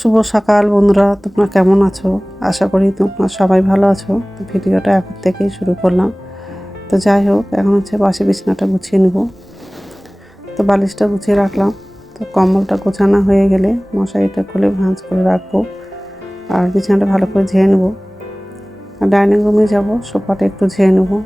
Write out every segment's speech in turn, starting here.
শুভ সকাল বন্ধুরা, তোমরা কেমন আছো? আশা করি তোমরা সবাই ভালো আছো। তো ভিডিওটা এখন থেকেই শুরু করলাম। তো যাই হোক, এখন হচ্ছে বাসি বিছানাটা গুছিয়ে নেব। তো বালিশটা গুছিয়ে রাখলাম। তো কম্বলটা গোছানো হয়ে গেলে মশারিটা খুলে ভাঁজ করে রাখবো, আর বিছানাটা ভালো করে ঝেড়ে নেবো। আর ডাইনিং রুমে যাব, সোফাটা একটু ঝেড়ে নেবো।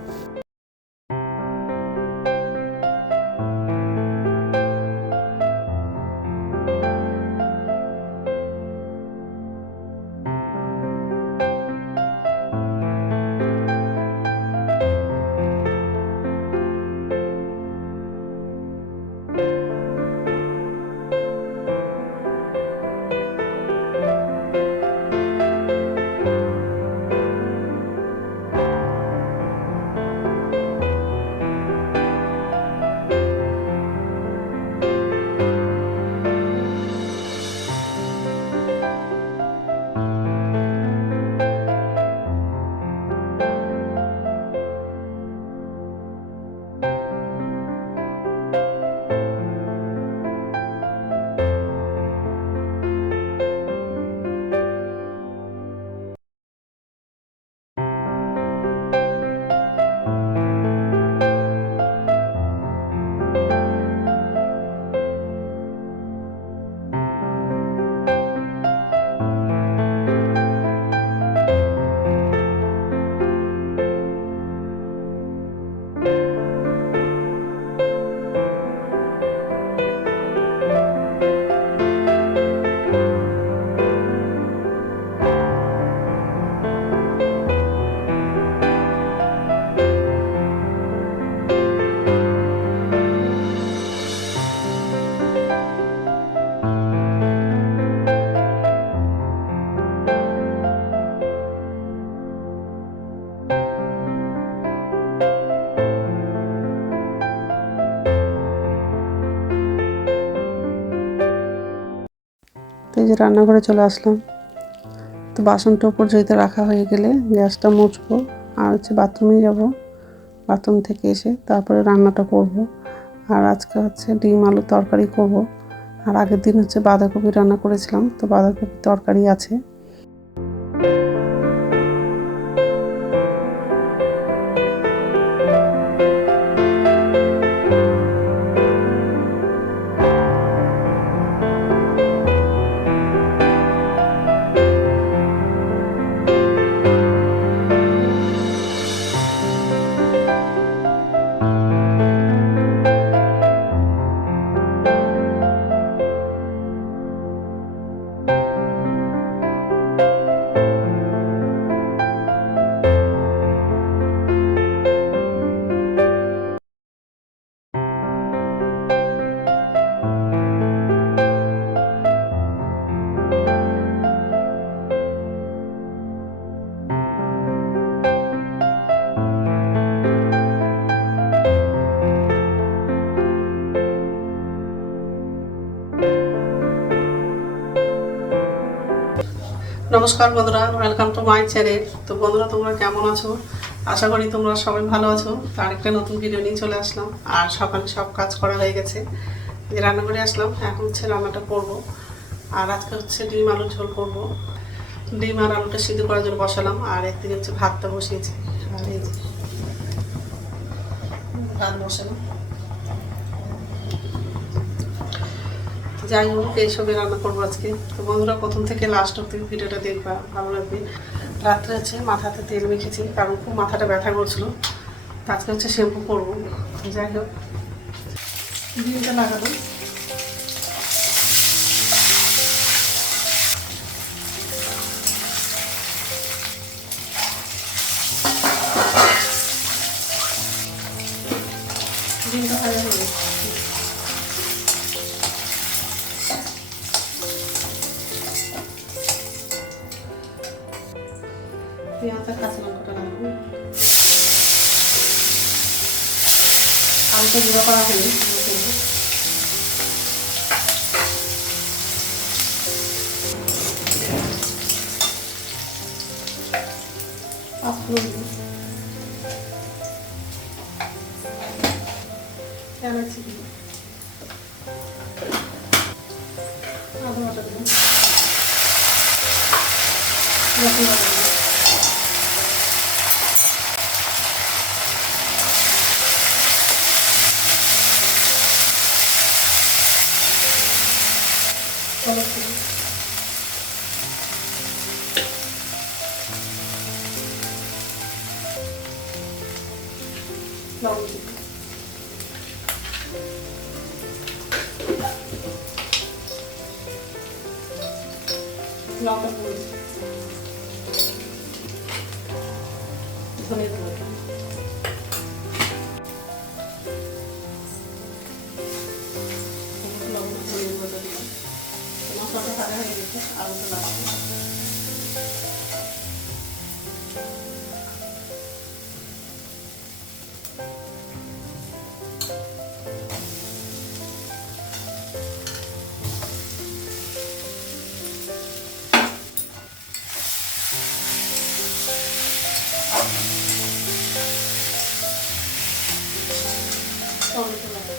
তো এই যে রান্নাঘরে চলে আসলাম। তো বাসনটা উপর ঝুড়িতে রাখা হয়ে গেলে গ্যাসটা মুছবো, আর হচ্ছে বাথরুমে যাব। বাথরুম থেকে এসে তারপরে রান্নাটা করব। আর আজকে হচ্ছে ডিম আলু তরকারি করব। আর আগের দিন হচ্ছে বাঁধাকপি রান্না করেছিলাম, তো বাঁধাকপি তরকারি আছে। নমস্কার বন্ধুরা, ওয়েলকাম টু মাই চ্যানেল। তো বন্ধুরা, তোমরা কেমন আছো? আশা করি তোমরা সবাই ভালো আছো। তো আরেকটা নতুন ভিডিও নিয়ে চলে আসলাম। আর সকালে সব কাজ করা হয়ে গেছে, যে রান্না করে আসলাম। এখন হচ্ছে রান্নাটা করব। আর আজকে হচ্ছে ডিম আলুর ঝোল করব। ডিম আর আলুটা সিদ্ধ করার জন্য বসালাম, আর একদিকে হচ্ছে ভাতটা বসিয়েছি। আর এই যে ভাত বসালাম। যাই হোক, এইসবই রান্না করবো আজকে। তো বন্ধুরা, প্রথম থেকে লাস্ট অব্দি ভিডিওটা দেখবা, ভালো লাগবে। রাত্রে হচ্ছে মাথাতে তেল মেখেছি, কারণ খুব মাথাটা ব্যথা করছিল। আজকে হচ্ছে শ্যাম্পু করবো। যাই হোক, ডিমটা লাগাবো। ডিমটা ভাজা হয়ে গেছে। পেঁয়াজ আর কাঁচা লঙ্কাটা লাগাবো। আলুটা গুঁড়ো করা হয়নি, এলাচি দিব, আদা বাটা দেবো। লঙ্কা গুঁড়ো, ধনে গুঁড়ো, লবণ, ধনে গুঁড়ো দিলাম। মশলাটা ভাজা হয়ে গেছে, আলুটা লাগবে। টমেটো লাগবে।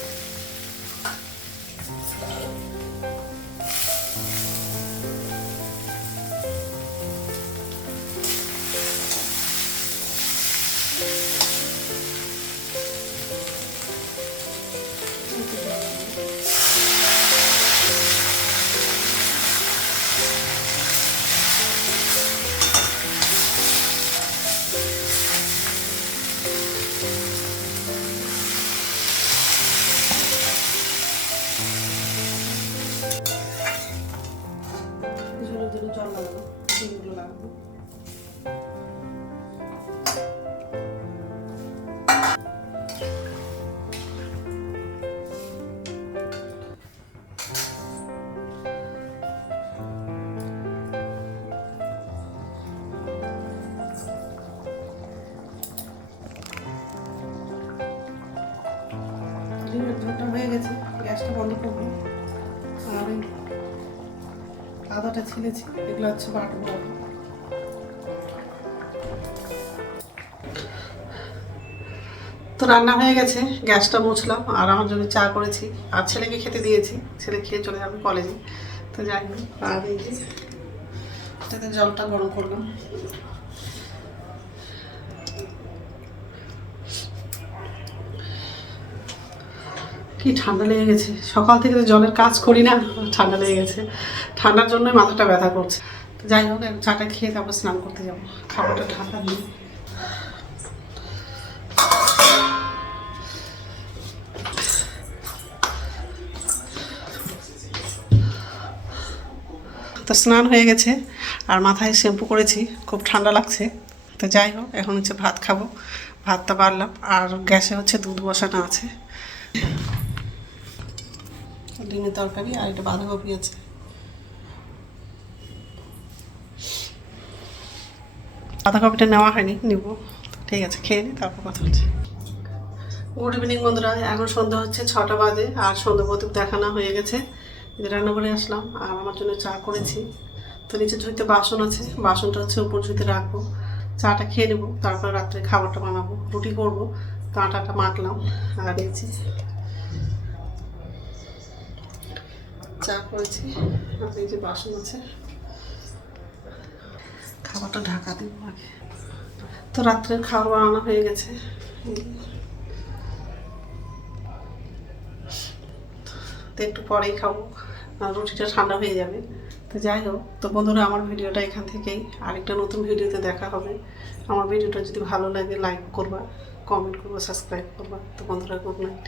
ঝোলের জন্য জল লাগাবো, ডিমগুলো লাগাবো। ডিমের ঝোলটা হয়ে গেছে, গ্যাসটা বন্ধ করবো। আর আদাটা ছিলেছি, এগুলো হচ্ছে বাটবো। তো রান্না হয়ে গেছে, গ্যাসটা মুছলাম আর আমার জন্য চা করেছি আর ছেলেকে খেতে দিয়েছি। ছেলে খেয়ে চলে যাবে কলেজে। তো যাই হোক, আর এই যে এটাতে জলটা গরম করলাম। কি ঠান্ডা লেগে গেছে, সকাল থেকে তো জলের কাজ করি না, ঠান্ডা লেগে গেছে। ঠান্ডার জন্যই মাথাটা ব্যথা করছে। তো যাই হোক, চাটা খেয়ে তারপর স্নান করতে যাবো, খাবারটা ঠান্ডা দিয়ে। তো স্নান হয়ে গেছে আর মাথায় শ্যাম্পু করেছি, খুব ঠান্ডা লাগছে। তো যাই হোক, এখন হচ্ছে ভাত খাবো। ভাতটা বাড়লাম আর গ্যাসে হচ্ছে দুধ বসানো আছে। ডিমের তরকারি আর এটা বাঁধাকপি আছে। বাঁধাকপিটা নেওয়া হয়নি, নিব। ঠিক আছে, খেয়ে নিই, তারপর কথা হচ্ছে। গুড ইভিনিং বন্ধুরা, এখন সন্ধ্যা হচ্ছে 6টা বাজে আর সন্ধ্যা প্রদীপ দেখানো হয়ে গেছে। রান্না করে আসলাম আর আমার জন্য চা করেছি। তো নিচে ধুইতে বাসন আছে, বাসনটা হচ্ছে উপর ধুইতে রাখবো। চাটা খেয়ে নেবো, তারপর রাত্রে খাবারটা বানাবো, রুটি করবো। তো আটাটা মাখলাম আর এই যে চা করেছি আর এই যে বাসন আছে, খাবারটা ঢাকা দিব আগে। তো রাত্রের খাবার বানানো হয়ে গেছে। তো একটু পরেই খাবো, রুটিটা ঠান্ডা হয়ে যাবে। তো যাই হোক, তো বন্ধুরা, আমার ভিডিওটা এখান থেকেই আরেকটা নতুন ভিডিওতে দেখা হবে। আমার ভিডিওটা যদি ভালো লাগে লাইক করবা, কমেন্ট করবা, সাবস্ক্রাইব করবা। তো বন্ধুরা, গুড নাইট।